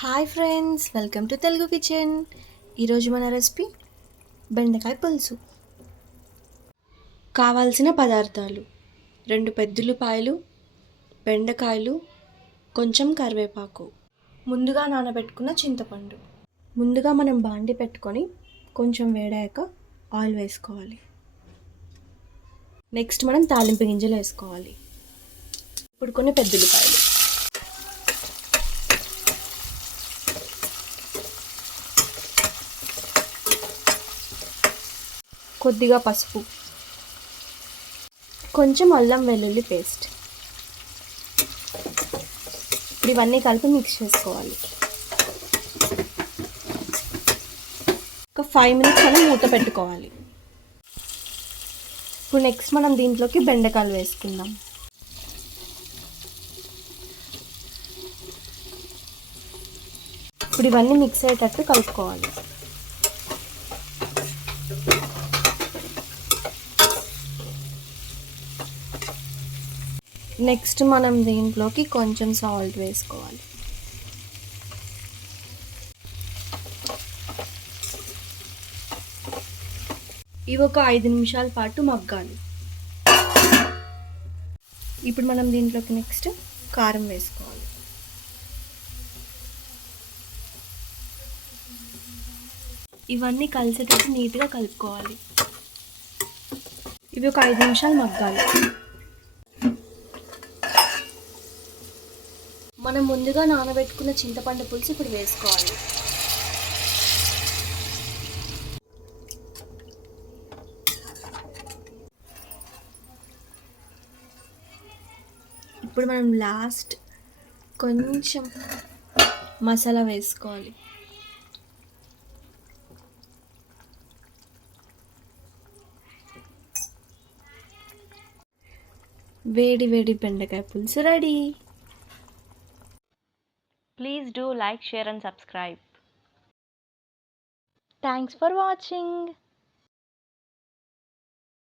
Hi friends, welcome to Telugu kitchen. ఈరోజు మన recipe బెండకాయ పులుసు. కావాల్సిన పదార్థాలు: 2 పెద్దుల్లిపాయలు, బెండకాయలు, కొంచెం కరివేపాకు, ముందుగా నానబెట్టుకున్న చింతపండు. ముందుగా మనం బాండి పెట్టుకొని కొంచెం వేడాక ఆయిల్ వేసుకోవాలి. నెక్స్ట్ మనం తాలింపు గింజలు వేసుకోవాలి. ఇప్పుడు కొన్ని పెద్దుల్లిపాయలు, కొద్దిగా పసుపు, కొంచెం అల్లం వెల్లుల్లి పేస్ట్. ఇప్పుడు ఇవన్నీ కలిపి మిక్స్ చేసుకోవాలి. ఒక 5 మినిట్స్ అని మూత పెట్టుకోవాలి. ఇప్పుడు నెక్స్ట్ మనం దీంట్లోకి బెండకాయలు వేసుకుందాం. ఇప్పుడు ఇవన్నీ మిక్స్ అయ్యేటట్టు కలుపుకోవాలి. నెక్స్ట్ మనం దీంట్లోకి కొంచెం సాల్ట్ వేసుకోవాలి. ఇవి ఒక 5 నిమిషాల పాటు మగ్గాలి. ఇప్పుడు మనం దీంట్లోకి నెక్స్ట్ కారం వేసుకోవాలి. ఇవన్నీ కలిసేటట్టు నీట్గా కలుపుకోవాలి. ఇవి ఒక 5 నిమిషాలు మగ్గాలి. మనం ముందుగా నానబెట్టుకున్న చింతపండు పులుసు ఇప్పుడు వేసుకోవాలి. ఇప్పుడు మనం లాస్ట్ కొంచెం మసాలా వేసుకోవాలి. వేడి వేడి బెండకాయ పులుసు ready. Please do like, share and subscribe. Thanks for watching.